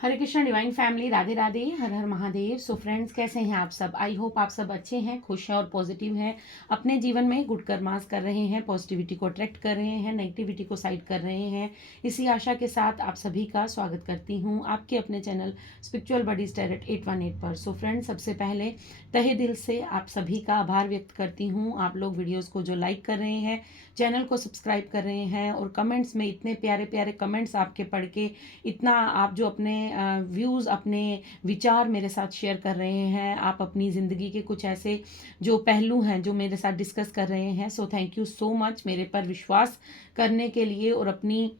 हरे Krishna divine family, Radhe Radhe, हर हर Mahadev. So friends, कैसे हैं आप सब? आई होप आप सब अच्छे हैं, खुश हैं और पॉजिटिव हैं। अपने जीवन में गुड कर्मास कर रहे हैं, पॉजिटिविटी को अट्रैक्ट कर रहे हैं, नेगेटिविटी को साइड कर रहे हैं। इसी आशा के साथ आप सभी का स्वागत करती हूँ आपके अपने चैनल स्पिरिचुअल बडीज टैरोट 818 पर। सो फ्रेंड्स, सबसे पहले तहे दिल से आप सभी का आभार व्यक्त करती हूँ। आप लोग वीडियोज़ को जो लाइक कर रहे हैं, चैनल को सब्सक्राइब कर रहे हैं और कमेंट्स में इतने प्यारे प्यारे कमेंट्स आपके पढ़ के, इतना आप जो अपने व्यूज़, अपने विचार मेरे साथ शेयर कर रहे हैं, आप अपनी ज़िंदगी के कुछ ऐसे जो पहलू हैं जो मेरे साथ डिस्कस कर रहे हैं। So thank you so much मेरे पर विश्वास करने के लिए और अपनी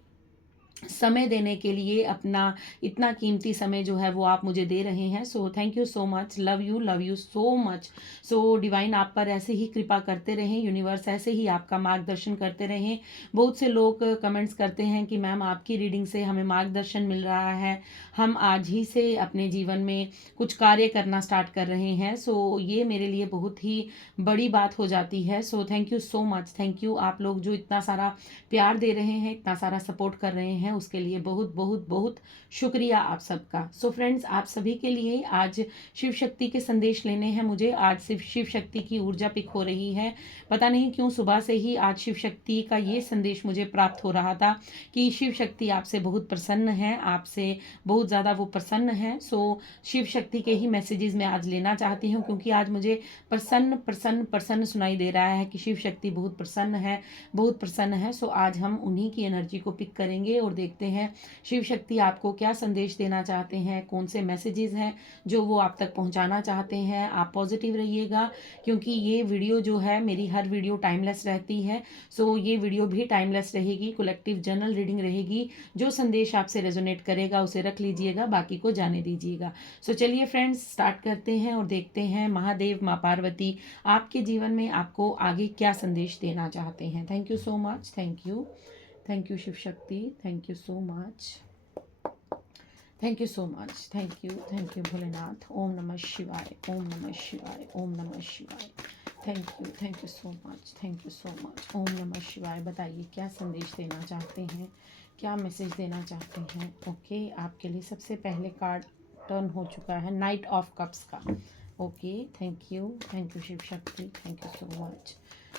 समय देने के लिए। अपना इतना कीमती समय जो है वो आप मुझे दे रहे हैं। So thank you so much, love you so much. So divine आप पर ऐसे ही कृपा करते रहें, यूनिवर्स ऐसे ही आपका मार्गदर्शन करते रहें। बहुत से लोग कमेंट्स करते हैं कि मैम आपकी रीडिंग से हमें मार्गदर्शन मिल रहा है, हम आज ही से अपने जीवन में कुछ कार्य करना स्टार्ट कर रहे हैं। सो ये मेरे लिए बहुत ही बड़ी बात हो जाती है। So thank you so much, thank you. आप लोग जो इतना सारा प्यार दे रहे हैं, इतना सारा सपोर्ट कर रहे हैं, उसके लिए बहुत बहुत बहुत शुक्रिया आप सबका। सो फ्रेंड्स, आप सभी के लिए आज शिव शक्ति के संदेश लेने हैं मुझे। आज सिर्फ शिव शक्ति की ऊर्जा पिक हो रही है। पता नहीं क्यों सुबह से ही आज शिव शक्ति का ये संदेश मुझे प्राप्त हो रहा था कि शिव शक्ति आपसे बहुत प्रसन्न है, आपसे बहुत ज़्यादा वो प्रसन्न है। सो शिव शक्ति के ही मैसेजेस मैं आज लेना चाहती हूँ, क्योंकि आज मुझे प्रसन्न प्रसन्न प्रसन्न सुनाई दे रहा है कि शिव शक्ति बहुत प्रसन्न है, बहुत प्रसन्न है। सो आज हम उन्हीं की एनर्जी को पिक करेंगे और देखते हैं शिव शक्ति आपको क्या संदेश देना चाहते हैं, कौन से मैसेजेस हैं जो वो आप तक पहुंचाना चाहते हैं। आप पॉजिटिव रहिएगा, क्योंकि ये वीडियो जो है, मेरी हर वीडियो टाइमलेस रहती है। सो ये वीडियो भी टाइमलेस रहेगी, कलेक्टिव जनरल रीडिंग रहेगी। जो संदेश आपसे रेजोनेट करेगा उसे रख लीजिएगा, बाकी को जाने दीजिएगा। सो चलिए फ्रेंड्स, स्टार्ट करते हैं और देखते हैं महादेव माँ पार्वती आपके जीवन में आपको आगे क्या संदेश देना चाहते हैं। Thank you so much, thank you Shiv Shakti, thank you so much, thank you so much, thank you Bholenath. ओम नमः शिवाय, ओम नमः शिवाय, ओम नमः शिवाय। Thank you so much, thank you so much. ओम नमः शिवाय। बताइए क्या संदेश देना चाहते हैं, क्या मैसेज देना चाहते हैं। ओके, आपके लिए सबसे पहले कार्ड टर्न हो चुका है नाइट ऑफ कप्स का। Okay, thank you Shiv Shakti, thank you so much,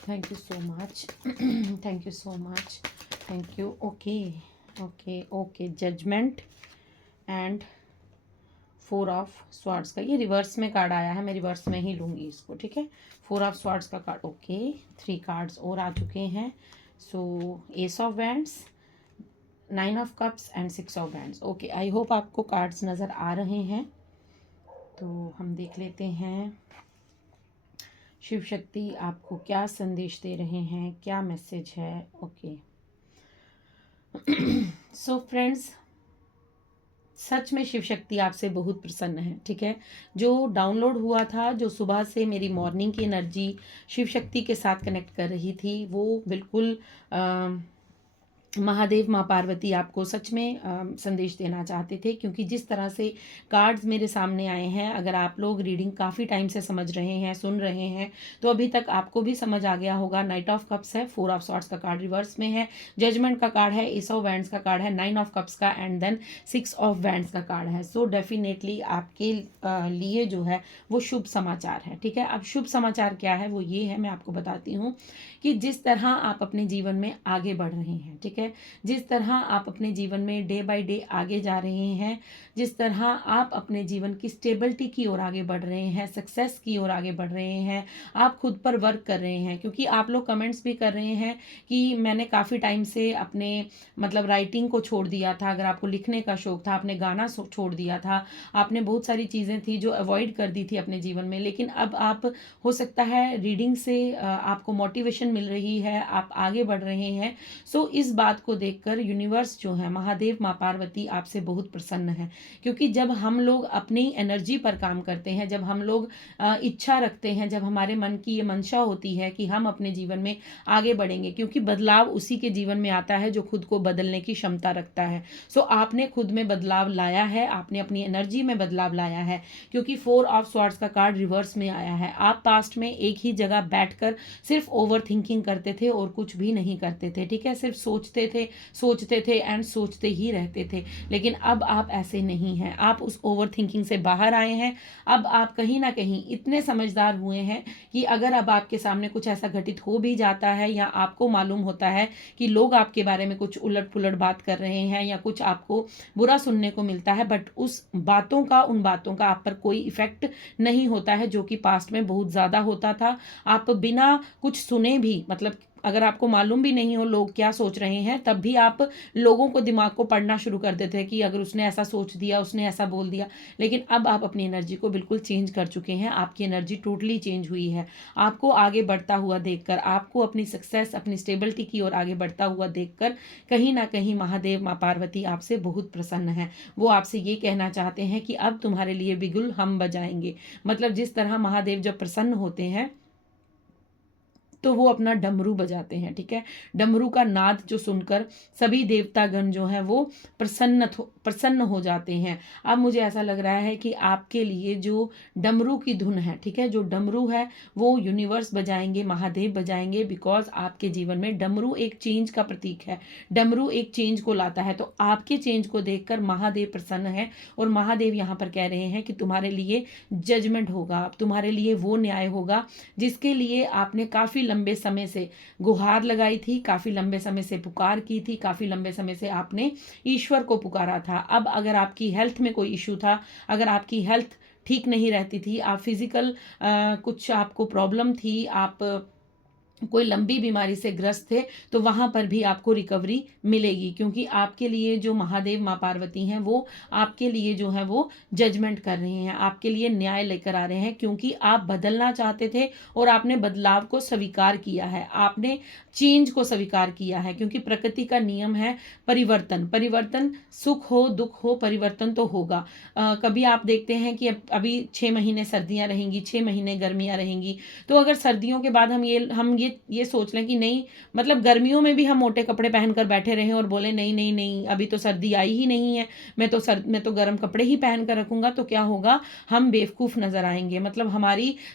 thank you so much, thank you so much, thank you. Okay, judgement and 4 of swords का ये रिवर्स में कार्ड आया है, मैं रिवर्स में ही लूँगी इसको, ठीक है। 4 ऑफ स्वार्ड्स का कार्ड। ओके, 3 कार्ड्स और आ चुके हैं। So ace of wands, 9 of cups and 6 of wands. Okay, I hope आपको कार्ड्स नज़र आ रहे हैं। तो हम देख लेते हैं शिव शक्ति आपको क्या संदेश दे रहे हैं, क्या मैसेज है। ओके, सो फ्रेंड्स, सच में शिव शक्ति आपसे बहुत प्रसन्न है, ठीक है। जो डाउनलोड हुआ था, जो सुबह से मेरी मॉर्निंग की एनर्जी शिव शक्ति के साथ कनेक्ट कर रही थी, वो बिल्कुल महादेव माँ पार्वती आपको सच में संदेश देना चाहते थे। क्योंकि जिस तरह से कार्ड्स मेरे सामने आए हैं, अगर आप लोग रीडिंग काफ़ी टाइम से समझ रहे हैं, सुन रहे हैं, तो अभी तक आपको भी समझ आ गया होगा। नाइट ऑफ कप्स है, 4 ऑफ सॉर्ड्स का कार्ड रिवर्स में है, जजमेंट का कार्ड है, एस ऑफ वैंड्स का कार्ड है, 9 ऑफ कप्स का एंड देन 6 ऑफ वैंड्स का कार्ड है। सो डेफिनेटली आपके लिए जो है वो शुभ समाचार है, ठीक है। अब शुभ समाचार क्या है, वो ये है, मैं आपको बताती हूँ कि जिस तरह आप अपने जीवन में आगे बढ़ रहे हैं, ठीक है, जिस तरह आप अपने जीवन में डे बाय डे आगे जा रहे हैं, जिस तरह आप अपने जीवन की स्टेबिलिटी की ओर आगे बढ़ रहे हैं, सक्सेस की ओर आगे बढ़ रहे हैं, आप खुद पर वर्क कर रहे हैं। क्योंकि आप लोग कमेंट्स भी कर रहे हैं कि मैंने काफ़ी टाइम से अपने मतलब राइटिंग को छोड़ दिया था, अगर आपको लिखने का शौक था, आपने गाना छोड़ दिया था, आपने बहुत सारी चीज़ें थी जो अवॉइड कर दी थी अपने जीवन में, लेकिन अब आप, हो सकता है रीडिंग से आपको मोटिवेशन मिल रही है, आप आगे बढ़ रहे हैं। सो इस बात को देखकर यूनिवर्स जो है, महादेव माँ पार्वती आपसे बहुत प्रसन्न है। क्योंकि जब हम लोग अपनी एनर्जी पर काम करते हैं, जब हम लोग इच्छा रखते हैं, जब हमारे मन की ये मंशा होती है कि हम अपने जीवन में आगे बढ़ेंगे, क्योंकि बदलाव उसी के जीवन में आता है जो खुद को बदलने की क्षमता रखता है। सो आपने खुद में बदलाव लाया है, आपने अपनी एनर्जी में बदलाव लाया है। क्योंकि 4 ऑफ स्वॉर्ड्स का कार्ड रिवर्स में आया है। आप पास्ट में एक ही जगह बैठकर सिर्फ ओवर थिंकिंग करते थे और कुछ भी नहीं करते थे, ठीक है। सिर्फ सोचते सोचते थे, सोचते थे एंड सोचते ही रहते थे। लेकिन अब आप ऐसे नहीं हैं, आप उस ओवर थिंकिंग से बाहर आए हैं। अब आप कहीं ना कहीं इतने समझदार हुए हैं कि अगर अब आपके सामने कुछ ऐसा घटित हो भी जाता है या आपको मालूम होता है कि लोग आपके बारे में कुछ उलट पुलट बात कर रहे हैं या कुछ आपको बुरा सुनने को मिलता है, बट उन बातों का आप पर कोई इफेक्ट नहीं होता है, जो कि पास्ट में बहुत ज़्यादा होता था। आप बिना कुछ सुने भी, मतलब अगर आपको मालूम भी नहीं हो लोग क्या सोच रहे हैं, तब भी आप लोगों को, दिमाग को पढ़ना शुरू कर देते हैं कि अगर उसने ऐसा सोच दिया, उसने ऐसा बोल दिया। लेकिन अब आप अपनी एनर्जी को बिल्कुल चेंज कर चुके हैं, आपकी एनर्जी टोटली चेंज हुई है। आपको आगे बढ़ता हुआ देखकर, आपको अपनी सक्सेस, अपनी स्टेबिलिटी की ओर आगे बढ़ता हुआ देखकर कहीं ना कहीं महादेव, माँ पार्वती आपसे बहुत प्रसन्न है। वो आपसे ये कहना चाहते हैं कि अब तुम्हारे लिए बिगुल हम बजाएंगे। मतलब जिस तरह महादेव जब प्रसन्न होते हैं तो वो अपना डमरू बजाते हैं, ठीक है। डमरू का नाद जो सुनकर सभी देवतागण जो हैं वो प्रसन्न हो जाते हैं। अब मुझे ऐसा लग रहा है कि आपके लिए जो डमरू की धुन है, ठीक है, जो डमरू है वो यूनिवर्स बजाएंगे, महादेव बजाएंगे, बिकॉज आपके जीवन में डमरू एक चेंज का प्रतीक है। डमरू एक चेंज को लाता है। तो आपके चेंज को देखकर महादेव प्रसन्न है और महादेव यहाँ पर कह रहे हैं कि तुम्हारे लिए जजमेंट होगा, तुम्हारे लिए वो न्याय होगा जिसके लिए आपने काफ़ी लंबे समय से गुहार लगाई थी, काफ़ी लंबे समय से पुकार की थी, काफ़ी लंबे समय से आपने ईश्वर को पुकारा था। अब अगर आपकी हेल्थ में कोई इशू था, अगर आपकी हेल्थ ठीक नहीं रहती थी, आप फिजिकल कुछ आपको प्रॉब्लम थी, आप कोई लंबी बीमारी से ग्रस्त थे, तो वहां पर भी आपको रिकवरी मिलेगी, क्योंकि आपके लिए जो महादेव, माँ पार्वती हैं, वो आपके लिए जो है वो जजमेंट कर रहे हैं, आपके लिए न्याय लेकर आ रहे हैं, क्योंकि आप बदलना चाहते थे और आपने बदलाव को स्वीकार किया है, आपने चेंज को स्वीकार किया है। क्योंकि प्रकृति का नियम है परिवर्तन। परिवर्तन, सुख हो दुख हो, परिवर्तन तो होगा। कभी आप देखते हैं कि अभी 6 महीने सर्दियां रहेंगी, 6 महीने गर्मियां रहेंगी, तो अगर सर्दियों के बाद हम ये सोच लें कि नहीं, मतलब गर्मियों में भी हम मोटे कपड़े पहनकर बैठे रहें और बोले नहीं नहीं नहीं अभी तो सर्दी आई ही नहीं है, मैं तो गर्म कपड़े ही पहन कर रखूंगा, तो क्या होगा, हम बेवकूफ़ नजर आएंगे। मतलब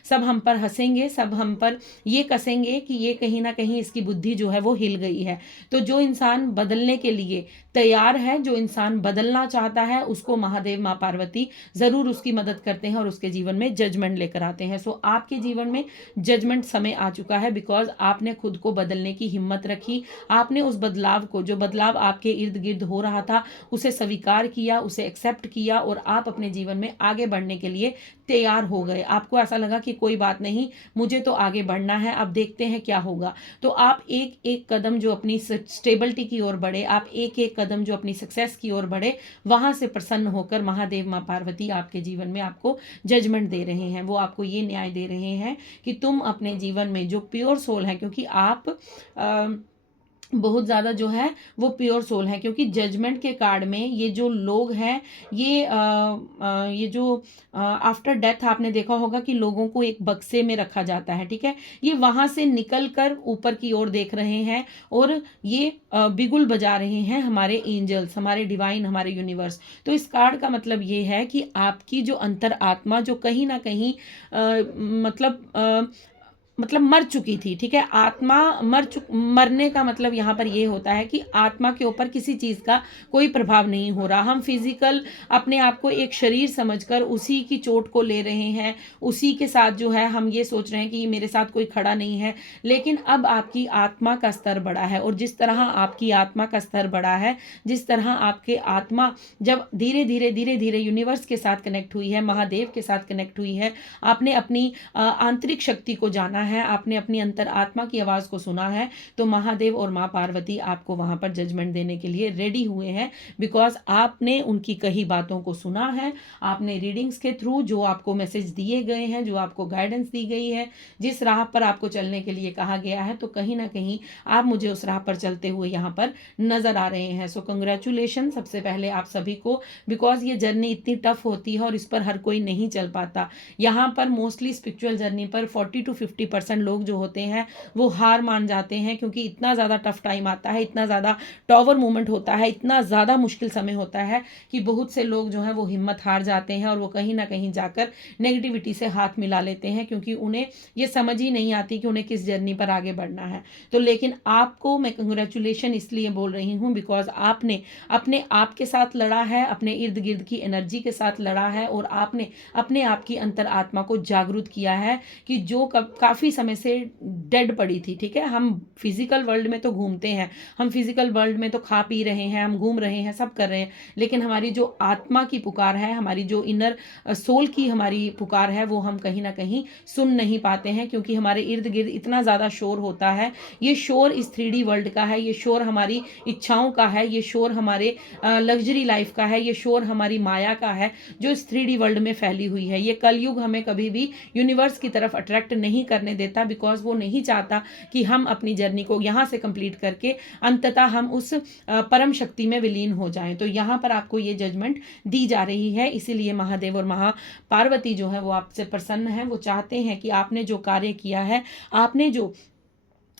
सब हम पर हंसेंगे, सब हम पर ये कसेंगे कि ये कहीं ना कहीं इसकी बुद्धि जो है वो हिल गई है। तो जो इंसान बदलने के लिए तैयार है, जो इंसान बदलना चाहता है, उसको महादेव, माँ पार्वती जरूर उसकी मदद करते हैं और उसके जीवन में जजमेंट लेकर आते हैं। सो आपके जीवन में जजमेंट समय आ चुका है, बिकॉज आपने खुद को बदलने की हिम्मत रखी, आपने उस बदलाव को, जो बदलाव आपके इर्द गिर्द हो रहा था, उसे स्वीकार किया, उसे एक्सेप्ट किया और आप अपने जीवन में आगे बढ़ने के लिए तैयार हो गए। आपको ऐसा लगा कि कोई बात नहीं, मुझे तो आगे बढ़ना है, अब देखते हैं क्या होगा। तो आप एक एक कदम जो अपनी स्टेबिलिटी की ओर बढ़े, आप एक एक कदम जो अपनी सक्सेस की ओर बढ़े, वहां से प्रसन्न होकर महादेव, माँ पार्वती आपके जीवन में आपको जजमेंट दे रहे हैं। वो आपको ये न्याय दे रहे हैं कि तुम अपने जीवन में जो प्योर सोल है, क्योंकि आप बहुत ज़्यादा जो है वो प्योर सोल है, क्योंकि जजमेंट के कार्ड में ये जो लोग हैं, ये जो आफ्टर डेथ आपने देखा होगा कि लोगों को एक बक्से में रखा जाता है, ठीक है, ये वहां से निकल कर ऊपर की ओर देख रहे हैं और ये बिगुल बजा रहे हैं, हमारे एंजल्स, हमारे डिवाइन, हमारे यूनिवर्स। तो इस कार्ड का मतलब ये है कि आपकी जो अंतर आत्मा, जो कहीं ना कहीं मतलब मर चुकी थी, ठीक है, आत्मा मरने का मतलब यहाँ पर ये होता है कि आत्मा के ऊपर किसी चीज़ का कोई प्रभाव नहीं हो रहा। हम फिजिकल अपने आप को एक शरीर समझकर उसी की चोट को ले रहे हैं, उसी के साथ जो है हम ये सोच रहे हैं कि मेरे साथ कोई खड़ा नहीं है। लेकिन अब आपकी आत्मा का स्तर बढ़ा है, और जिस तरह आपकी आत्मा का स्तर बढ़ा है, जिस तरह आपके आत्मा जब धीरे धीरे धीरे धीरे यूनिवर्स के साथ कनेक्ट हुई है, महादेव के साथ कनेक्ट हुई है, आपने अपनी आंतरिक शक्ति को जाना है, आपने अपनी अंतर आत्मा की आवाज को सुना है, तो महादेव और माँ पार्वती आपको वहां पर जजमेंट देने के लिए रेडी हुए हैं, बिकॉज आपने उनकी कही बातों को सुना है, आपने रीडिंग्स के थ्रू जो आपको मैसेज दिए गए हैं, जो आपको गाइडेंस दी गई है, जिस राह पर आपको चलने के लिए कहा गया है, तो कहीं ना कहीं आप मुझे उस राह पर चलते हुए यहाँ पर नजर आ रहे हैं। सो कंग्रेचुलेशन सबसे पहले आप सभी को, बिकॉज ये जर्नी इतनी टफ होती है और इस पर हर कोई नहीं चल पाता। यहाँ पर मोस्टली स्पिरिचुअल जर्नी पर 40 to 50% 90% लोग जो होते हैं वो हार मान जाते हैं, क्योंकि इतना ज़्यादा टफ टाइम आता है, इतना ज़्यादा टॉवर मूवमेंट होता है, इतना ज़्यादा मुश्किल समय होता है कि बहुत से लोग जो हैं वो हिम्मत हार जाते हैं और वो कहीं ना कहीं जाकर नेगेटिविटी से हाथ मिला लेते हैं, क्योंकि उन्हें ये समझ ही नहीं आती कि उन्हें किस जर्नी पर आगे बढ़ना है। तो लेकिन आपको मैं कंग्रेचुलेशन इसलिए बोल रही हूँ बिकॉज आपने अपने आप के साथ लड़ा है, अपने इर्द गिर्द की एनर्जी के साथ लड़ा है, और आपने अपने आप की अंतर आत्मा को जागरूक किया है कि जो काफ़ी समय से डेड पड़ी थी। ठीक है, हम फिजिकल वर्ल्ड में तो घूमते हैं, हम फिजिकल वर्ल्ड में तो खा पी रहे हैं, हम घूम रहे हैं, सब कर रहे हैं, लेकिन हमारी जो आत्मा की पुकार है, हमारी जो इनर सोल की हमारी पुकार है, वो हम कहीं ना कहीं सुन नहीं पाते हैं, क्योंकि हमारे इर्द गिर्द इतना ज़्यादा शोर होता है। ये शोर इस 3D वर्ल्ड का है, ये शोर हमारी इच्छाओं का है, ये शोर हमारे लग्जरी लाइफ का है, ये शोर हमारी माया का है जो इस 3D वर्ल्ड में फैली हुई है। ये कलयुग हमें कभी भी यूनिवर्स की तरफ अट्रैक्ट नहीं करने देता, बिकॉज वो नहीं चाहता कि हम अपनी जर्नी को यहाँ से कंप्लीट करके अंततः हम उस परम शक्ति में विलीन हो जाएं। तो यहाँ पर आपको ये जजमेंट दी जा रही है, इसीलिए महादेव और महापार्वती जो है वो आपसे प्रसन्न है। वो चाहते हैं कि आपने जो कार्य किया है, आपने जो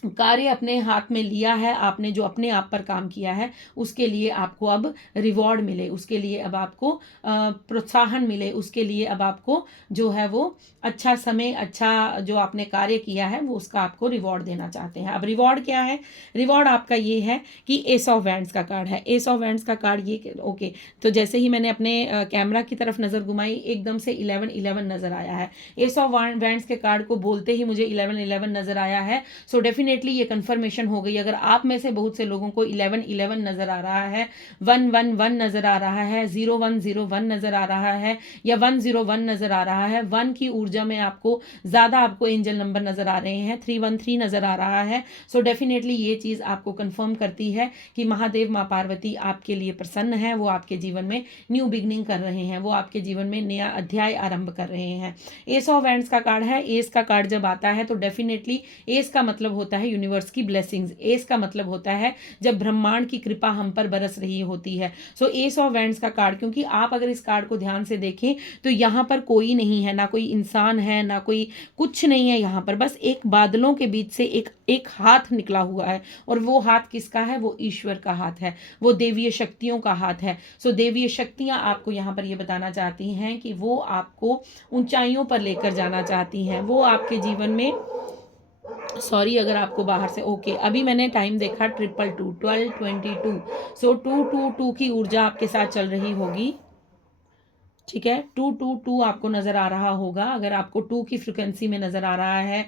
कार्य अपने हाथ में लिया है, आपने जो अपने आप पर काम किया है, उसके लिए आपको अब रिवॉर्ड मिले, उसके लिए अब आपको प्रोत्साहन मिले, उसके लिए अब आपको जो है वो अच्छा समय, अच्छा जो आपने कार्य किया है वो उसका आपको रिवॉर्ड देना चाहते हैं। अब रिवॉर्ड क्या है? रिवॉर्ड आपका ये है कि एस ऑफ वैंड्स का कार्ड है। एस ऑफ वैंड्स का कार्ड ये ओके, तो जैसे ही मैंने अपने कैमरा की तरफ नज़र घुमाई, एकदम से 1111 नज़र आया है। एस ऑफ वैंड्स के कार्ड को बोलते ही मुझे 1111 नज़र आया है। सो डेफिनेटली ये कंफर्मेशन हो गई। अगर आप में से बहुत से लोगों को 1111 नज़र आ रहा है, 111 नज़र आ रहा है, 0101 नज़र आ रहा है, या 101 नज़र आ रहा है, 1 की ऊर्जा में आपको ज़्यादा आपको एंजल नंबर नज़र आ रहे हैं, 313 नज़र आ रहा है, सो डेफिनेटली ये चीज़ आपको कंफर्म करती है कि महादेव माँ पार्वती आपके लिए प्रसन्न है। वो आपके जीवन में न्यू बिगनिंग कर रहे हैं, वो आपके जीवन में नया अध्याय आरंभ कर रहे हैं। एस ऑफ वैंड्स का कार्ड है। एस का कार्ड जब आता है तो डेफिनेटली एस का मतलब होता है यूनिवर्स की ब्लेसिंग्स। एस का मतलब होता है जब ब्रह्मांड की कृपा हम पर बरस रही होती है। सो एस ऑफ वैंड्स का कार्ड, क्योंकि आप अगर इस कार्ड को ध्यान से देखें तो यहाँ पर कोई नहीं है, ना कोई इंसान है, ना कोई कुछ नहीं है यहाँ पर, बस एक बादलों के बीच से एक हाथ निकला हुआ है, और वो हाथ किसका है? वो ईश्वर का हाथ है, वो देवीय शक्तियों का हाथ है। सो देवीय शक्तियाँ आपको यहाँ पर ये बताना चाहती हैं कि वो आपको ऊंचाइयों पर लेकर जाना चाहती हैं। वो आपके जीवन में, सॉरी अगर आपको बाहर से, ओके अभी मैंने टाइम देखा 222 1222, सो 222 की ऊर्जा आपके साथ चल रही होगी। ठीक है, 222 आपको नज़र आ रहा होगा। अगर आपको 2 की फ्रिक्वेंसी में नज़र आ रहा है,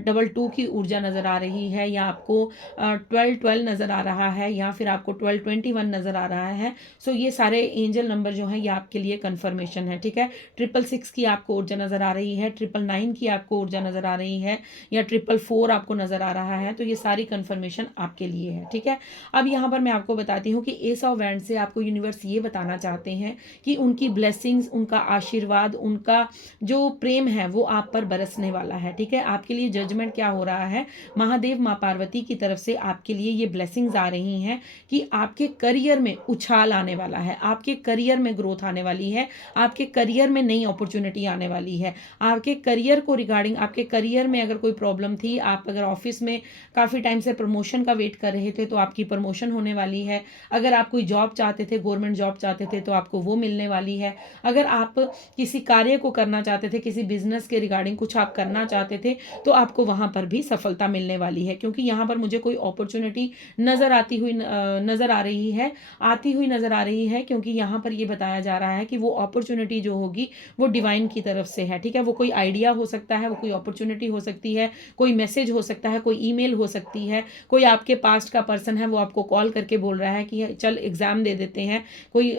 22 की ऊर्जा नज़र आ रही है, या आपको 1212 नज़र आ रहा है, या फिर आपको 1221 नज़र आ रहा है, सो ये सारे एंजल नंबर जो हैं ये आपके लिए कंफर्मेशन है। ठीक है, 666 की आपको ऊर्जा नज़र आ रही है, 999 की आपको ऊर्जा नज़र आ रही है, या 444 आपको नज़र आ रहा है, तो ये सारी कंफर्मेशन आपके लिए है। ठीक है, अब यहाँ पर मैं आपको बताती हूँ कि एस ऑफ वैंड से आपको यूनिवर्स ये बताना चाहते हैं कि उनकी ब्लेसिंग, उनका आशीर्वाद, उनका जो प्रेम है वो आप पर बरसने वाला है। ठीक है, आपके लिए जजमेंट क्या हो रहा है? महादेव माँ पार्वती की तरफ से आपके लिए ये ब्लेसिंग्स आ रही हैं कि आपके करियर में उछाल आने वाला है, आपके करियर में ग्रोथ आने वाली है, आपके करियर में नई अपॉर्चुनिटी आने वाली है। आपके करियर को रिगार्डिंग, आपके करियर में अगर कोई प्रॉब्लम थी, आप अगर ऑफिस में काफ़ी टाइम से प्रमोशन का वेट कर रहे थे तो आपकी प्रमोशन होने वाली है। अगर आप कोई जॉब चाहते थे, गवर्नमेंट जॉब चाहते थे, तो आपको वो मिलने वाली है। अगर आप किसी कार्य को करना चाहते थे, किसी बिजनेस के रिगार्डिंग कुछ आप करना चाहते थे, तो आपको वहां पर भी सफलता मिलने वाली है, क्योंकि यहाँ पर मुझे कोई अपॉर्चुनिटी नजर आती हुई नजर आ रही है, क्योंकि यहाँ पर ये बताया जा रहा है कि वो अपॉर्चुनिटी जो होगी वो डिवाइन की तरफ से है। ठीक है, वो कोई आइडिया हो सकता है, वो कोई अपॉर्चुनिटी हो सकती है, कोई मैसेज हो सकता है, कोई ईमेल हो सकती है, कोई आपके पास्ट का पर्सन है वो आपको कॉल करके बोल रहा है कि चल एग्जाम दे देते हैं, कोई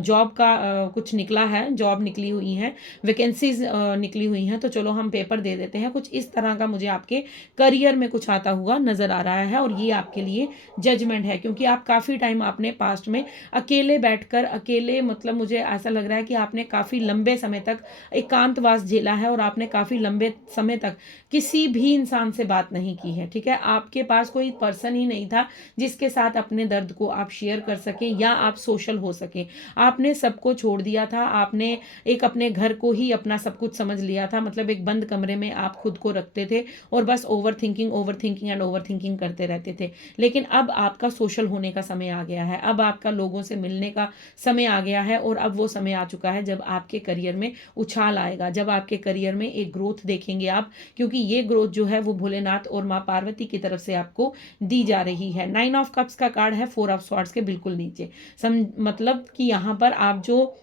जॉब का कुछ निकला है, जॉब निकली हुई है, वैकेंसीज निकली हुई हैं, तो चलो हम पेपर दे देते हैं। कुछ इस तरह का मुझे आपके करियर में कुछ आता हुआ नजर आ रहा है, और ये आपके लिए जजमेंट है, क्योंकि आप काफ़ी टाइम आपने पास्ट में अकेले बैठकर, अकेले मतलब मुझे ऐसा लग रहा है कि आपने काफ़ी लंबे समय तक एकांतवास झेला है, और आपने काफ़ी लंबे समय तक किसी भी इंसान से बात नहीं की है। ठीक है, आपके पास कोई पर्सन ही नहीं था जिसके साथ अपने दर्द को आप शेयर कर सकें या आप सोशल हो सकें। आपने सबको छोड़ दिया, लिया था, आपने एक अपने घर को ही अपना सब कुछ समझ लिया था, मतलब एक बंद कमरे में आप खुद को रखते थे और बस over thinking and over thinking करते रहते थे। लेकिन अब आपका सोशल होने का समय आ गया है, अब आपका लोगों से मिलने का समय आ गया है, और अब वो समय आ चुका है जब आपके करियर में उछाल आएगा, जब आपके करियर में एक ग्रोथ देखेंगे आप, क्योंकि ये ग्रोथ जो है वो भोलेनाथ और माँ पार्वती की तरफ से आपको दी जा रही है। 9 ऑफ कप्स का कार्ड है 4 ऑफ स्वॉर्ड्स के बिल्कुल नीचे। मतलब कि यहाँ पर आप जो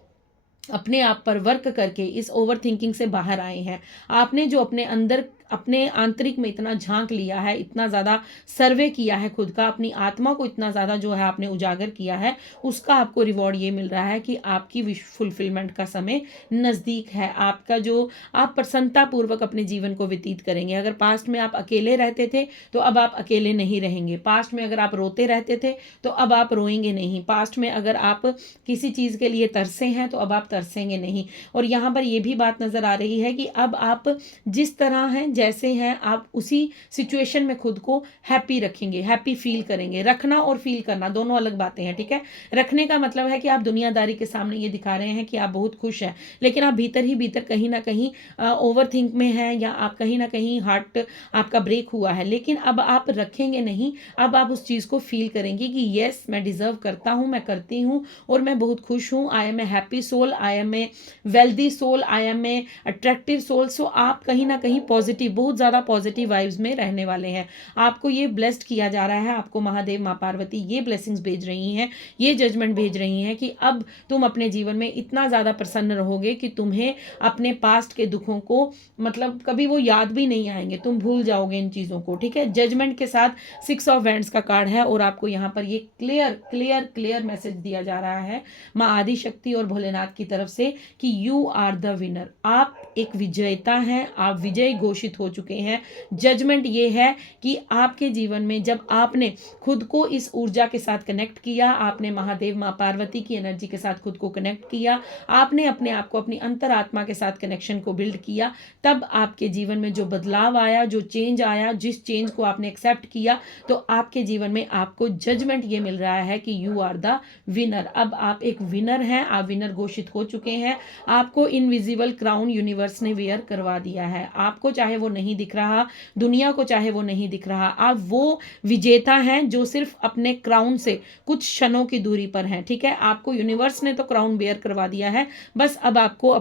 अपने आप पर वर्क करके इस ओवर थिंकिंग से बाहर आए हैं, आपने जो अपने अंदर अपने आंतरिक में इतना झांक लिया है, इतना ज़्यादा सर्वे किया है खुद का, अपनी आत्मा को इतना ज़्यादा जो है आपने उजागर किया है, उसका आपको रिवॉर्ड ये मिल रहा है कि आपकी विश फुलफिलमेंट का समय नज़दीक है। आपका जो आप प्रसन्नतापूर्वक अपने जीवन को व्यतीत करेंगे। अगर पास्ट में आप अकेले रहते थे तो अब आप अकेले नहीं रहेंगे। पास्ट में अगर आप रोते रहते थे तो अब आप रोएंगे नहीं। पास्ट में अगर आप किसी चीज़ के लिए तरसे हैं तो अब आप तरसेंगे नहीं। और यहाँ पर यह भी बात नज़र आ रही है कि अब आप जिस तरह हैं, जैसे हैं, आप उसी सिचुएशन में खुद को हैप्पी रखेंगे, हैप्पी फील करेंगे। रखना और फील करना दोनों अलग बातें हैं, ठीक है। रखने का मतलब है कि आप दुनियादारी के सामने ये दिखा रहे हैं कि आप बहुत खुश हैं, लेकिन आप भीतर ही भीतर कहीं ना कहीं ओवर थिंक में हैं, या आप कहीं ना कहीं हार्ट आपका ब्रेक हुआ है। लेकिन अब आप रखेंगे नहीं, अब आप उस चीज़ को फील करेंगे कि यस, मैं डिजर्व करता हूँ, मैं करती हूँ और मैं बहुत खुश हूँ। I am a happy soul, I am a wealthy soul, I am a attractive soul. So आप कहीं ना कहीं पॉजिटिव, बहुत ज़्यादा पॉजिटिव वाइब्स में रहने वाले हैं। आपको ये ब्लेस्ड किया जा रहा है, आपको महादेव माँ पार्वती ये ब्लेसिंग्स भेज रही हैं, ये जजमेंट भेज रही हैं कि अब तुम अपने जीवन में इतना ज़्यादा प्रसन्न रहोगे कि तुम्हें अपने पास्ट के दुखों को मतलब कभी वो याद भी नहीं आएंगे, तुम भूल जाओगे इन चीज़ों को, ठीक है। जजमेंट के साथ 6 ऑफ वैंड्स का कार्ड है और आपको यहाँ पर ये क्लियर मैसेज दिया जा रहा है माँ आदि शक्ति और भोलेनाथ की तरफ से कि यू आर द विनर। आप एक विजेता हैं, आप विजय घोषित हो चुके हैं। जजमेंट ये है कि आपके जीवन में जब आपने खुद को इस ऊर्जा के साथ कनेक्ट किया, आपने महादेव माँ पार्वती की एनर्जी के साथ खुद को कनेक्ट किया, आपने अपने आप को अपनी अंतरात्मा के साथ कनेक्शन को बिल्ड किया, तब आपके जीवन में जो बदलाव आया, जो चेंज आया, जिस चेंज को आपने एक्सेप्ट किया, तो आपके जीवन में आपको जजमेंट ये मिल रहा है कि यू आर द विनर। अब आप एक विनर हैं, आप विनर घोषित हो चुके हैं। आपको इनविजिबल क्राउन यूनिवर्स ने वेयर करवा दिया है। आपको चाहे वो नहीं दिख रहा, दुनिया को चाहे वो नहीं दिख रहा, आप वो विजेता हैं जो सिर्फ अपने क्राउन से कुछ क्षणों की दूरी पर हैं, ठीक है। आपको यूनिवर्स ने तो क्राउन वेयर करवा दिया है, बस अब आपको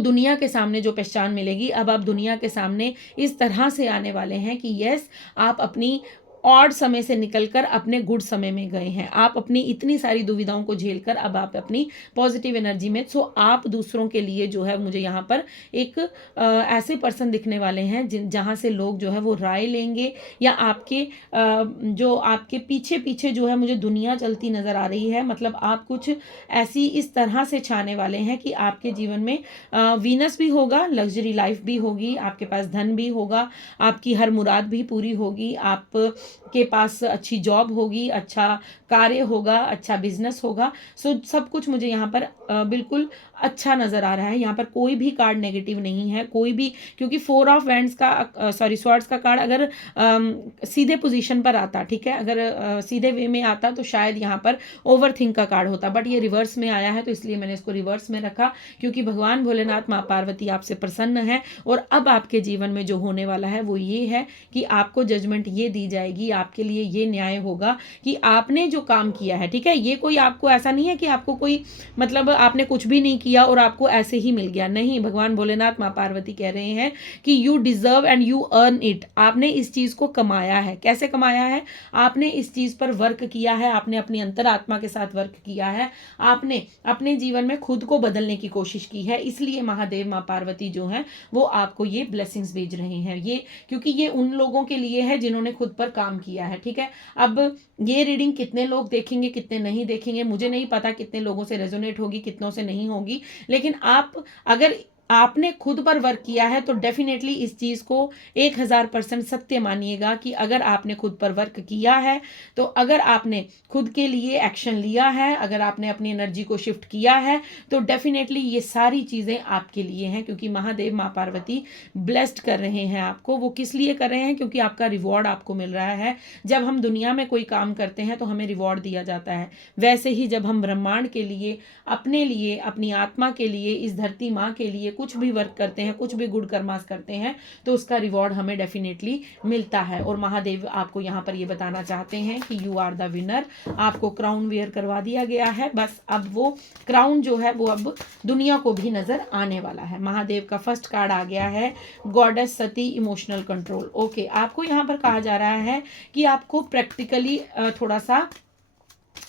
दुनिया के सामने जो पहचान मिलेगी, अब आप दुनिया के सामने इस तरह से आने वाले हैं कि यस, आप अपनी ऑड समय से निकलकर अपने गुड समय में गए हैं। आप अपनी इतनी सारी दुविधाओं को झेलकर अब आप अपनी पॉजिटिव एनर्जी में, सो आप दूसरों के लिए जो है, मुझे यहाँ पर एक ऐसे पर्सन दिखने वाले हैं जहाँ से लोग जो है वो राय लेंगे, या आपके जो आपके पीछे पीछे जो है मुझे दुनिया चलती नज़र आ रही है। मतलब आप कुछ ऐसी इस तरह से छाने वाले हैं कि आपके जीवन में वीनस भी होगा, लग्जरी लाइफ भी होगी, आपके पास धन भी होगा, आपकी हर मुराद भी पूरी होगी, आप के पास अच्छी जॉब होगी, अच्छा कार्य होगा, अच्छा बिजनेस होगा। सो सब कुछ मुझे यहाँ पर बिल्कुल अच्छा नज़र आ रहा है। यहाँ पर कोई भी कार्ड नेगेटिव नहीं है, कोई भी, क्योंकि 4 ऑफ वैंड्स का स्वॉर्ड्स का कार्ड अगर सीधे पोजीशन पर आता, ठीक है, अगर सीधे वे में आता तो शायद यहाँ पर ओवर थिंक का कार्ड होता, बट ये रिवर्स में आया है, तो इसलिए मैंने इसको रिवर्स में रखा, क्योंकि भगवान भोलेनाथ माँ पार्वती आपसे प्रसन्न है। और अब आपके जीवन में जो होने वाला है वो ये है कि आपको जजमेंट ये दी जाएगी, आपके लिए ये न्याय होगा कि आपने जो काम किया है, ठीक है, ये कोई आपको ऐसा नहीं है कि आपको कोई मतलब आपने कुछ भी नहीं किया और आपको ऐसे ही मिल गया, नहीं। भगवान भोलेनाथ माँ पार्वती कह रहे हैं कि you deserve and you earn it. आपने इस चीज को कमाया है। कैसे कमाया है? आपने इस चीज पर वर्क किया है, आपने अपनी अंतरात्मा के साथ वर्क किया है, आपने अपने जीवन में खुद को बदलने की कोशिश की है, इसलिए महादेव माँ पार्वती जो है वो आपको ये ब्लेसिंग्स भेज रहे हैं। ये क्योंकि ये उन लोगों के लिए है जिन्होंने खुद पर काम किया है, ठीक है। अब ये रीडिंग कितने लोग देखेंगे, कितने नहीं देखेंगे, मुझे नहीं पता, कितने लोगों से रेजोनेट होगी, कितनों से नहीं होगी, लेकिन आप अगर आपने खुद पर वर्क किया है तो डेफिनेटली इस चीज़ को 1000% सत्य मानिएगा कि अगर आपने खुद पर वर्क किया है, तो अगर आपने खुद के लिए एक्शन लिया है, अगर आपने अपनी एनर्जी को शिफ्ट किया है, तो डेफिनेटली ये सारी चीज़ें आपके लिए हैं, क्योंकि महादेव माँ पार्वती ब्लेस्ड कर रहे हैं आपको। वो किस लिए कर रहे हैं? क्योंकि आपका रिवॉर्ड आपको मिल रहा है। जब हम दुनिया में कोई काम करते हैं तो हमें रिवॉर्ड दिया जाता है, वैसे ही जब हम ब्रह्मांड के लिए, अपने लिए, अपनी आत्मा के लिए, इस धरती माँ के लिए कुछ भी वर्क करते हैं, कुछ भी गुड कर्मास करते हैं, तो उसका रिवॉर्ड हमें डेफिनेटली मिलता है। और महादेव आपको यहाँ पर ये बताना चाहते हैं कि यू आर द विनर। आपको क्राउन वेयर करवा दिया गया है, बस अब वो क्राउन जो है वो अब दुनिया को भी नजर आने वाला है। महादेव का फर्स्ट कार्ड आ गया है, गॉडेस सती, इमोशनल कंट्रोल। ओके, आपको यहाँ पर कहा जा रहा है कि आपको प्रैक्टिकली थोड़ा सा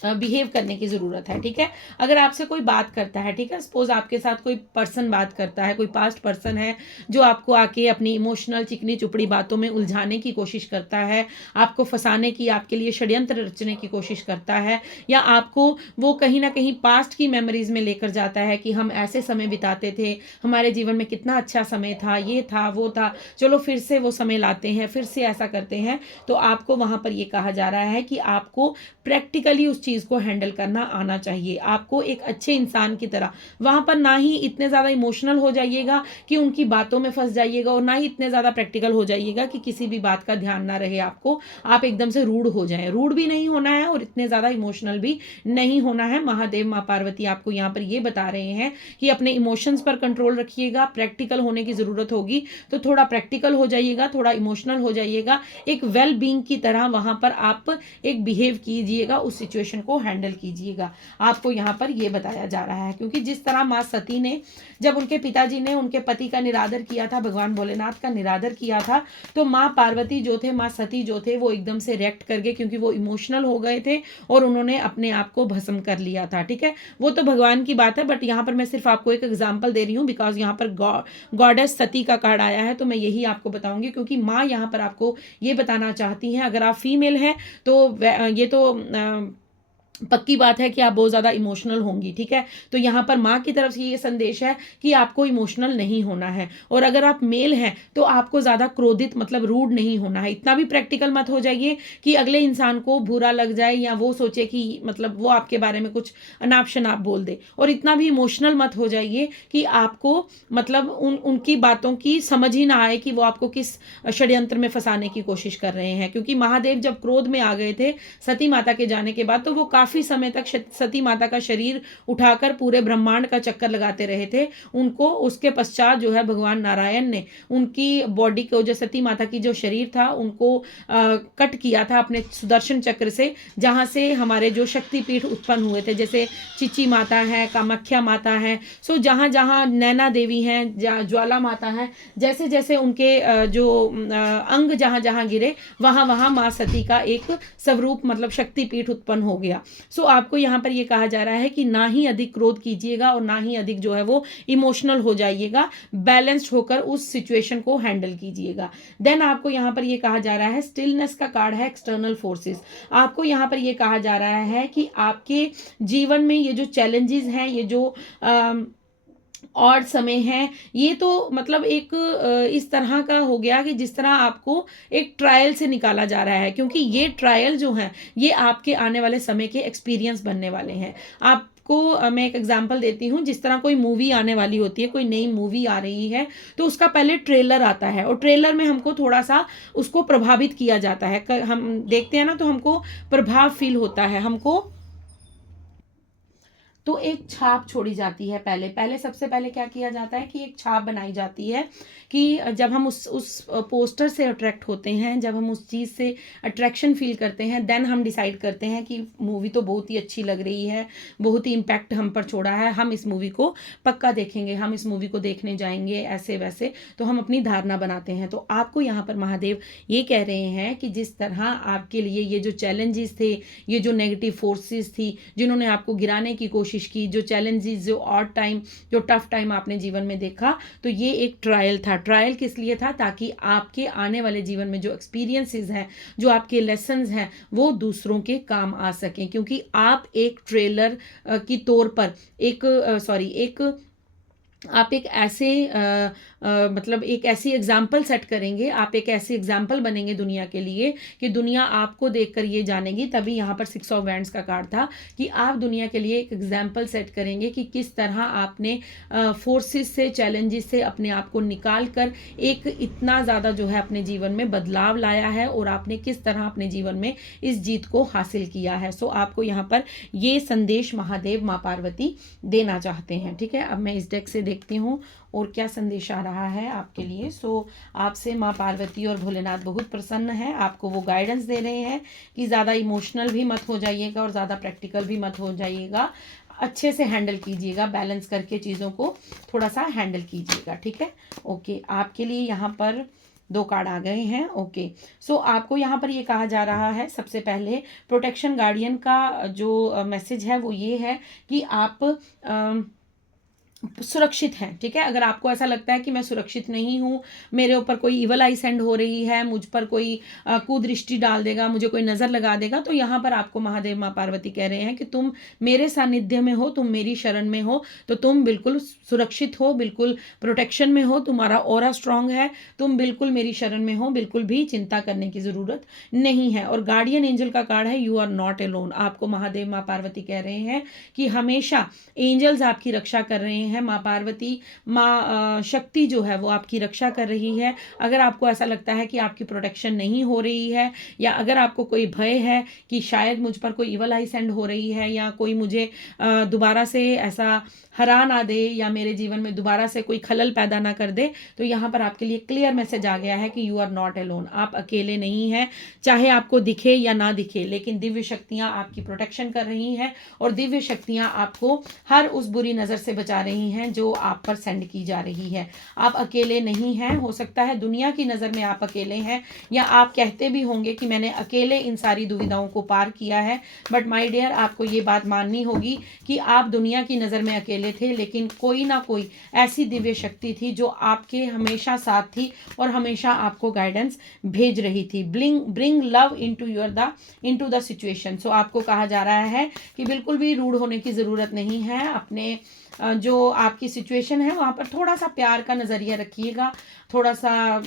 बिहेव करने की ज़रूरत है। ठीक है, अगर आपसे कोई बात करता है, ठीक है, सपोज आपके साथ कोई पर्सन बात करता है, कोई पास्ट पर्सन है जो आपको आके अपनी इमोशनल चिकनी चुपड़ी बातों में उलझाने की कोशिश करता है, आपको फंसाने की, आपके लिए षड्यंत्र रचने की कोशिश करता है, या आपको वो कहीं ना कहीं पास्ट की मेमोरीज में लेकर जाता है कि हम ऐसे समय बिताते थे, हमारे जीवन में कितना अच्छा समय था, ये था वो था, चलो फिर से वो समय लाते हैं, फिर से ऐसा करते हैं। तो आपको वहाँ पर ये कहा जा रहा है कि आपको प्रैक्टिकली उस चीज़ को हैंडल करना आना चाहिए। आपको एक अच्छे इंसान की तरह वहां पर ना ही इतने ज़्यादा इमोशनल हो जाइएगा कि उनकी बातों में फंस जाइएगा, और ना ही इतने ज़्यादा प्रैक्टिकल हो जाइएगा कि किसी भी बात का ध्यान ना रहे आपको, आप एकदम से रूड हो जाएं। रूड भी नहीं होना है और इतने ज़्यादा इमोशनल भी नहीं होना है। महादेव माँ पार्वती आपको यहाँ पर ये बता रहे हैं कि अपने इमोशंस पर कंट्रोल रखिएगा। प्रैक्टिकल होने की ज़रूरत होगी तो थोड़ा प्रैक्टिकल हो जाइएगा, थोड़ा इमोशनल हो जाइएगा, एक वेल बींग की तरह वहां पर आप एक बिहेव कीजिएगा, उस सिचुएशन को हैंडल कीजिएगा। आपको यहाँ पर यह बताया जा रहा है, क्योंकि जिस तरह माँ सती ने, जब उनके पिताजी ने उनके पति का निरादर किया था, भगवान भोलेनाथ का निरादर किया था, तो माँ पार्वती जो थे, माँ सती जो थे, वो एकदम से रिएक्ट कर गए, क्योंकि वो इमोशनल हो गए थे और उन्होंने अपने आप को भस्म कर लिया था। ठीक है, वो तो भगवान की बात है, बट यहाँ पर मैं सिर्फ आपको एक एग्जाम्पल दे रही हूँ, बिकॉज यहाँ पर गॉडेस सती का कार्ड आया है, तो मैं यही आपको बताऊंगी, क्योंकि माँ यहाँ पर आपको ये बताना चाहती हैं, अगर आप फीमेल हैं तो ये तो पक्की बात है कि आप बहुत ज़्यादा इमोशनल होंगी। ठीक है, तो यहाँ पर माँ की तरफ से ये संदेश है कि आपको इमोशनल नहीं होना है, और अगर आप मेल हैं तो आपको ज़्यादा क्रोधित मतलब रूड नहीं होना है। इतना भी प्रैक्टिकल मत हो जाइए कि अगले इंसान को बुरा लग जाए या वो सोचे कि मतलब वो आपके बारे में कुछ अनाप शनाप बोल दे, और इतना भी इमोशनल मत हो जाइए कि आपको मतलब उनकी बातों की समझ ही ना आए कि वो आपको किस षड्यंत्र में फंसाने की कोशिश कर रहे हैं। क्योंकि महादेव जब क्रोध में आ गए थे सती माता के जाने के बाद, तो वो काफी समय तक सती माता का शरीर उठाकर पूरे ब्रह्मांड का चक्कर लगाते रहे थे। उनको उसके पश्चात जो है भगवान नारायण ने उनकी बॉडी को, जो सती माता की जो शरीर था, उनको कट किया था अपने सुदर्शन चक्र से, जहां से हमारे जो शक्तिपीठ उत्पन्न हुए थे, जैसे चिची माता है, कामाख्या माता है, सो जहां जहां नैना देवी हैं, ज्वाला माता है, जैसे जैसे उनके जो अंग जहां जहां गिरे, वहां वहां माँ सती का एक स्वरूप मतलब शक्तिपीठ उत्पन्न हो गया। सो आपको यहाँ पर ये कहा जा रहा है कि ना ही अधिक क्रोध कीजिएगा और ना ही अधिक जो है वो इमोशनल हो जाइएगा, बैलेंस्ड होकर उस सिचुएशन को हैंडल कीजिएगा। देन आपको यहाँ पर ये कहा जा रहा है, स्टिलनेस का कार्ड है, एक्सटर्नल फोर्सेस। आपको यहाँ पर ये कहा जा रहा है कि आपके जीवन में ये जो चैलेंजेस हैं, ये जो और समय है, ये तो मतलब एक इस तरह का हो गया कि जिस तरह आपको एक ट्रायल से निकाला जा रहा है, क्योंकि ये ट्रायल जो है ये आपके आने वाले समय के एक्सपीरियंस बनने वाले हैं। आपको मैं एक एग्जांपल देती हूँ, जिस तरह कोई मूवी आने वाली होती है, कोई नई मूवी आ रही है, तो उसका पहले ट्रेलर आता है, और ट्रेलर में हमको थोड़ा सा उसको प्रभावित किया जाता है, हम देखते हैं ना, तो हमको प्रभाव फील होता है, हमको तो एक छाप छोड़ी जाती है। पहले पहले सबसे पहले क्या किया जाता है कि एक छाप बनाई जाती है, कि जब हम उस पोस्टर से अट्रैक्ट होते हैं, जब हम उस चीज़ से अट्रैक्शन फील करते हैं, देन हम डिसाइड करते हैं कि मूवी तो बहुत ही अच्छी लग रही है, बहुत ही इम्पैक्ट हम पर छोड़ा है, हम इस मूवी को पक्का देखेंगे, हम इस मूवी को देखने जाएंगे, ऐसे वैसे, तो हम अपनी धारणा बनाते हैं। तो आपको यहाँ पर महादेव ये कह रहे हैं कि जिस तरह आपके लिए ये जो चैलेंजेस थे, ये जो नेगेटिव फोर्सेस थी, जिन्होंने आपको गिराने की कोशिश की, जो चैलेंजेस, जो ऑड टाइम, जो टफ टाइम आपने जीवन में देखा, तो ये एक ट्रायल था। ट्रायल किस लिए था? ताकि आपके आने वाले जीवन में जो एक्सपीरियंसेस हैं, जो आपके लेसन्स हैं, वो दूसरों के काम आ सकें, क्योंकि आप एक ट्रेलर की तौर पर एक आप एक ऐसे मतलब एक ऐसी एग्जाम्पल सेट करेंगे, आप एक ऐसी एग्जाम्पल बनेंगे दुनिया के लिए कि दुनिया आपको देखकर ये जानेगी। तभी यहाँ पर 6 ऑफ वैंड्स का कार्ड था कि आप दुनिया के लिए एक एग्जाम्पल सेट करेंगे कि किस तरह आपने फोर्सेस से, चैलेंजेस से अपने आप को निकाल कर एक इतना ज़्यादा जो है अपने जीवन में बदलाव लाया है, और आपने किस तरह अपने जीवन में इस जीत को हासिल किया है। सो आपको यहाँ पर ये संदेश महादेव माँ पार्वती देना चाहते हैं। ठीक है, अब मैं इस डेक से देखती हूँ और क्या संदेश आ रहा है आपके लिए। सो आपसे माँ पार्वती और भोलेनाथ बहुत प्रसन्न है, आपको वो गाइडेंस दे रहे हैं कि ज़्यादा इमोशनल भी मत हो जाइएगा और ज़्यादा प्रैक्टिकल भी मत हो जाइएगा, अच्छे से हैंडल कीजिएगा, बैलेंस करके चीज़ों को थोड़ा सा हैंडल कीजिएगा। ठीक है, ओके, आपके लिए यहाँ पर 2 कार्ड आ गए हैं। ओके, सो आपको यहाँ पर ये कहा जा रहा है, सबसे पहले प्रोटेक्शन गार्डियन का जो मैसेज है वो ये है कि आप सुरक्षित हैं। ठीक है, अगर आपको ऐसा लगता है कि मैं सुरक्षित नहीं हूँ, मेरे ऊपर कोई इवल आई सेंड हो रही है, मुझ पर कोई कुदृष्टि डाल देगा, मुझे कोई नज़र लगा देगा, तो यहाँ पर आपको महादेव माँ पार्वती कह रहे हैं कि तुम मेरे सानिध्य में हो, तुम मेरी शरण में हो, तो तुम बिल्कुल सुरक्षित हो, बिल्कुल प्रोटेक्शन में हो, तुम्हारा ऑरा स्ट्रांग है, तुम बिल्कुल मेरी शरण में हो, बिल्कुल भी चिंता करने की ज़रूरत नहीं है। और गार्डियन एंजल का कार्ड है यू आर नॉट एलोन। आपको महादेव माँ पार्वती कह रहे हैं कि हमेशा एंजल्स आपकी रक्षा कर रहे हैं, माँ पार्वती, माँ शक्ति जो है वो आपकी रक्षा कर रही है। अगर आपको ऐसा लगता है कि आपकी प्रोटेक्शन नहीं हो रही है, या अगर आपको कोई भय है कि शायद मुझ पर कोई इवल आई सेंड हो रही है, या कोई मुझे दोबारा से ऐसा हरा ना दे, या मेरे जीवन में दोबारा से कोई खलल पैदा ना कर दे, तो यहाँ पर आपके लिए क्लियर मैसेज आ गया है कि यू आर नॉट एलोन। आप अकेले नहीं हैं, चाहे आपको दिखे या ना दिखे, लेकिन दिव्य शक्तियाँ आपकी प्रोटेक्शन कर रही हैं, और दिव्य शक्तियाँ आपको हर उस बुरी नज़र से बचा रही हैं जो आप पर सेंड की जा रही है। आप अकेले नहीं हैं। हो सकता है दुनिया की नज़र में आप अकेले हैं, या आप कहते भी होंगे कि मैंने अकेले इन सारी दुविधाओं को पार किया है, बट माय डियर, आपको ये बात माननी होगी कि आप दुनिया की नज़र में अकेले थे, लेकिन कोई ना कोई ऐसी दिव्य शक्ति थी जो आपके हमेशा साथ थी और हमेशा आपको गाइडेंस भेज रही थी। Bring love into the situation. So आपको कहा जा रहा है कि बिल्कुल भी रूड होने की ज़रूरत नहीं है। अपने जो आपकी सिचुएशन है वहाँ पर थोड़ा सा प्यार का नज़रिया रखिएगा, थोड़ा सा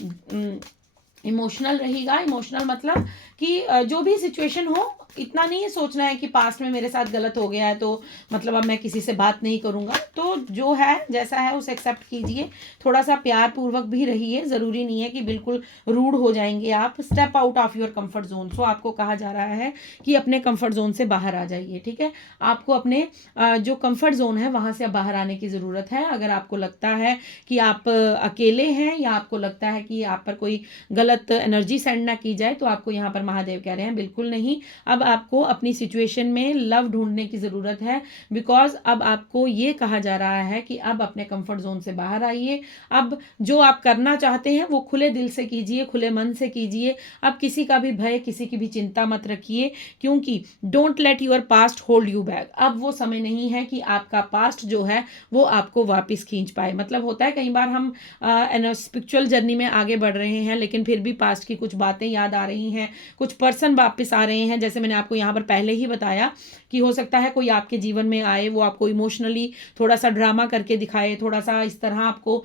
इमोशनल रहेगा। इमोशनल मतलब कि जो भी सिचुएशन हो, इतना नहीं सोचना है कि पास्ट में मेरे साथ गलत हो गया है तो मतलब अब मैं किसी से बात नहीं करूँगा। तो जो है जैसा है उसे एक्सेप्ट कीजिए, थोड़ा सा प्यार पूर्वक भी रहिए। ज़रूरी नहीं है कि बिल्कुल रूड हो जाएंगे आप। Step out of your comfort zone. So आपको कहा जा रहा है कि अपने कंफर्ट जोन से बाहर आ जाइए। ठीक है, आपको अपने जो कंफर्ट जोन है वहाँ से अब बाहर आने की ज़रूरत है। अगर आपको लगता है कि आप अकेले हैं, या आपको लगता है कि आप पर कोई गलत एनर्जी सेंड ना की जाए, तो आपको यहाँ पर महादेव कह रहे हैं बिल्कुल नहीं। अब आपको अपनी सिचुएशन में लव ढूंढने की ज़रूरत है, बिकॉज अब आपको ये कहा जा रहा है कि अब अपने कंफर्ट जोन से बाहर आइए। अब जो आप करना चाहते हैं वो खुले दिल से कीजिए, खुले मन से कीजिए। अब किसी का भी भय, किसी की भी चिंता मत रखिए, क्योंकि don't let your past hold you back. अब वो समय नहीं है कि आपका पास्ट जो है वो आपको वापस खींच पाए। मतलब होता है कई बार हम स्पिरिचुअल जर्नी में आगे बढ़ रहे हैं, लेकिन फिर भी पास्ट की कुछ बातें याद आ रही हैं, कुछ पर्सन वापस आ रहे हैं। जैसे मैंने आपको यहाँ पर पहले ही बताया कि हो सकता है कोई आपके जीवन में आए, वो आपको इमोशनली थोड़ा सा ड्रामा करके दिखाए, थोड़ा सा इस तरह आपको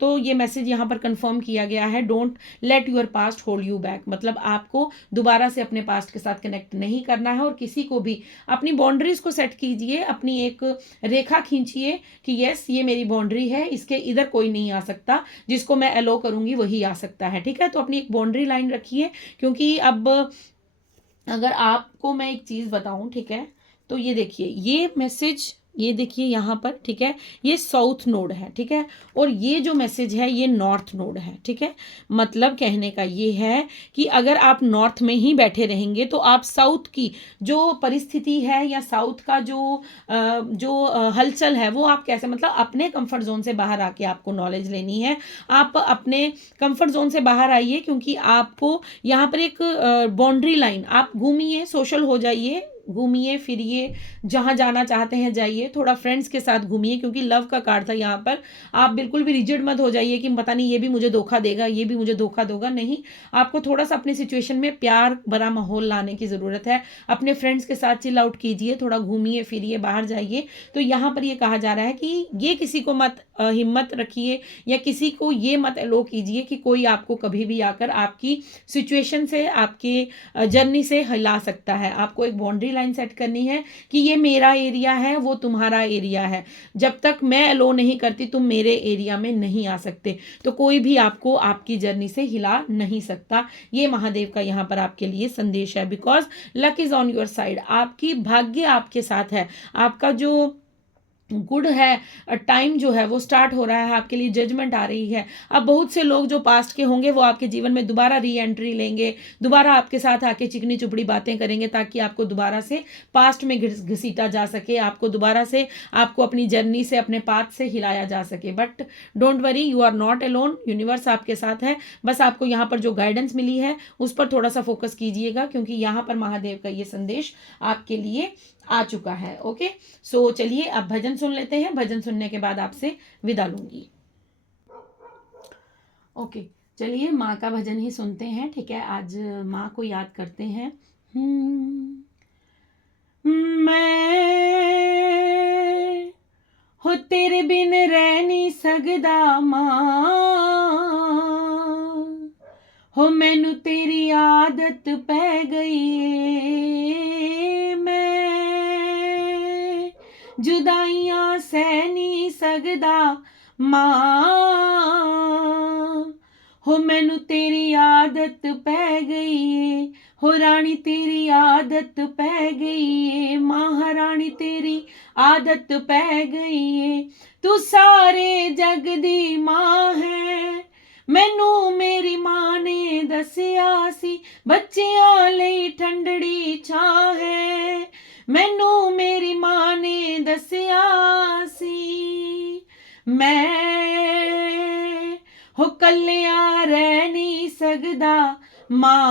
तो ये मैसेज यहाँ पर कंफर्म किया गया है, don't let your past hold you back. मतलब आपको दोबारा से अपने पास्ट के साथ कनेक्ट नहीं करना है, और किसी को भी अपनी बाउंड्रीज को सेट कीजिए, अपनी एक रेखा खींचिए कि यस ये मेरी बाउंड्री है, इसके इधर कोई नहीं आ सकता, जिसको मैं अलो करूंगी वही आ सकता है। ठीक है, तो अपनी एक बाउंड्री लाइन रखिए, क्योंकि अब अगर आपको मैं एक चीज़ बताऊं, ठीक है, तो ये देखिए ये मैसेज, ये देखिए यहाँ पर, ठीक है, ये साउथ नोड है, ठीक है, और ये जो मैसेज है ये नॉर्थ नोड है। ठीक है, मतलब कहने का ये है कि अगर आप नॉर्थ में ही बैठे रहेंगे तो आप साउथ की जो परिस्थिति है, या साउथ का जो हलचल है, वो आप कैसे, मतलब अपने कंफर्ट जोन से बाहर आके आपको नॉलेज लेनी है। आप अपने कंफर्ट जोन से बाहर आइए, क्योंकि आपको यहाँ पर एक बाउंड्री लाइन, आप घूमिए, सोशल हो जाइए, घूमिए फिरिए, जहाँ जाना चाहते हैं जाइए, थोड़ा फ्रेंड्स के साथ घूमिए, क्योंकि लव का कार्ड था यहाँ पर। आप बिल्कुल भी रिजिड मत हो जाइए कि पता नहीं ये भी मुझे धोखा देगा, ये भी मुझे धोखा देगा, नहीं। आपको थोड़ा सा अपनी सिचुएशन में प्यार भरा माहौल लाने की ज़रूरत है। अपने फ्रेंड्स के साथ चिल आउट कीजिए, थोड़ा घूमिए फिरिए, बाहर जाइए। तो यहाँ पर ये कहा जा रहा है कि ये किसी को मत हिम्मत रखिए, या किसी को ये मत अलो कीजिए कि कोई आपको कभी भी आकर आपकी सिचुएशन से, आपके जर्नी से हिला सकता है। आपको एक बाउंड्री लाइन सेट करनी है कि ये मेरा एरिया है, वो तुम्हारा एरिया है। जब तक मैं अलो नहीं करती तुम मेरे एरिया में नहीं आ सकते। तो कोई भी आपको आपकी जर्नी से हिला नहीं सकता। ये महादेव का यहाँ पर आपके लिए संदेश है। Because luck is on your side, आपकी भाग्य आपके साथ है। आपका जो गुड है टाइम जो है वो स्टार्ट हो रहा है, आपके लिए जजमेंट आ रही है। अब बहुत से लोग जो पास्ट के होंगे वो आपके जीवन में दोबारा री एंट्री लेंगे, दोबारा आपके साथ आके चिकनी चुपड़ी बातें करेंगे, ताकि आपको दोबारा से पास्ट में घसीटा जा सके, आपको दोबारा से आपको अपनी जर्नी से, अपने पाथ से हिलाया जा सके। But don't worry, you are not alone, universe आपके साथ है। बस आपको यहाँ पर जो गाइडेंस मिली है उस पर थोड़ा सा फोकस कीजिएगा, क्योंकि यहाँ पर महादेव का ये संदेश आपके लिए आ चुका है। ओके, सो चलिए अब भजन सुन लेते हैं। भजन सुनने के बाद आपसे विदा लूंगी। ओके, चलिए माँ का भजन ही सुनते हैं। ठीक है, आज माँ को याद करते हैं। मैं हो तेरे बिन रह नहीं सकदा माँ, हो मैनू तेरी आदत पै गई है। मैं जुदाइयां सह नहीं सकदा माँ, हो मैनू तेरी आदत पै गई है। हो रानी तेरी आदत पै गई है, महारानी तेरी आदत पै गई है। तू सारे जग दी माँ है, मैनू मेरी माँ ने दसिया सी, बच्चियां लई ठंडड़ी छां है, मैनू मेरी माँ ने दसिया सी। मैं हो कल्लिया रह नहीं सकदा माँ,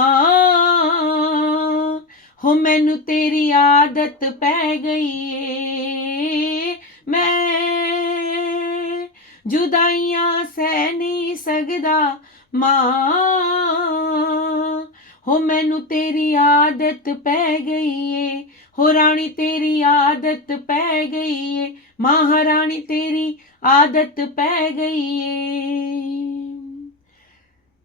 हो मैनू तेरी आदत पै गई है। मैं जुदाइयां सह नहीं सकदा माँ, हो मैनू तेरी आदत पै गई है। हो रानी तेरी आदत पै गई है, महारानी तेरी आदत पै गई है।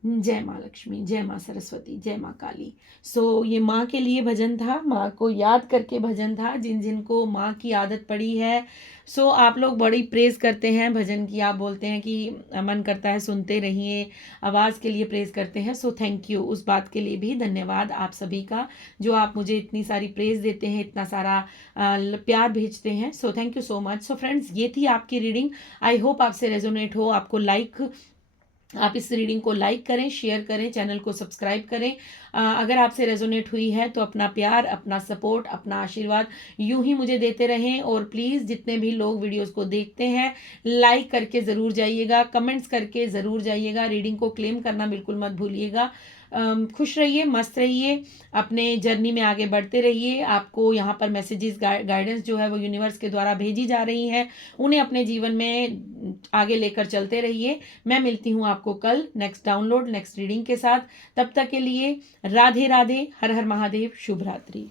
जय माँ लक्ष्मी, जय माँ सरस्वती, जय माँ काली। सो ये माँ के लिए भजन था, माँ को याद करके भजन था। जिन जिन को माँ की आदत पड़ी है, सो आप लोग बड़ी प्रेज करते हैं भजन की। आप बोलते हैं कि मन करता है सुनते रहिए, आवाज़ के लिए प्रेज करते हैं। सो थैंक यू, उस बात के लिए भी धन्यवाद आप सभी का, जो आप मुझे इतनी सारी प्रेज देते हैं, इतना सारा प्यार भेजते हैं। So thank you so much. So friends, ये थी आपकी रीडिंग। आई होप आपसे रेजोनेट हो, आपको आप इस रीडिंग को लाइक करें, शेयर करें, चैनल को सब्सक्राइब करें। अगर आपसे रेजोनेट हुई है तो अपना प्यार, अपना सपोर्ट, अपना आशीर्वाद यूं ही मुझे देते रहें। और प्लीज़ जितने भी लोग वीडियोस को देखते हैं, लाइक करके ज़रूर जाइएगा, कमेंट्स करके ज़रूर जाइएगा, रीडिंग को क्लेम करना बिल्कुल मत भूलिएगा। खुश रहिए, मस्त रहिए, अपने जर्नी में आगे बढ़ते रहिए। आपको यहाँ पर मैसेजेस, गाइडेंस जो है वो यूनिवर्स के द्वारा भेजी जा रही है, उन्हें अपने जीवन में आगे लेकर चलते रहिए। मैं मिलती हूँ आपको कल नेक्स्ट डाउनलोड, नेक्स्ट रीडिंग के साथ। तब तक के लिए राधे राधे, हर हर महादेव, शुभ रात्रि।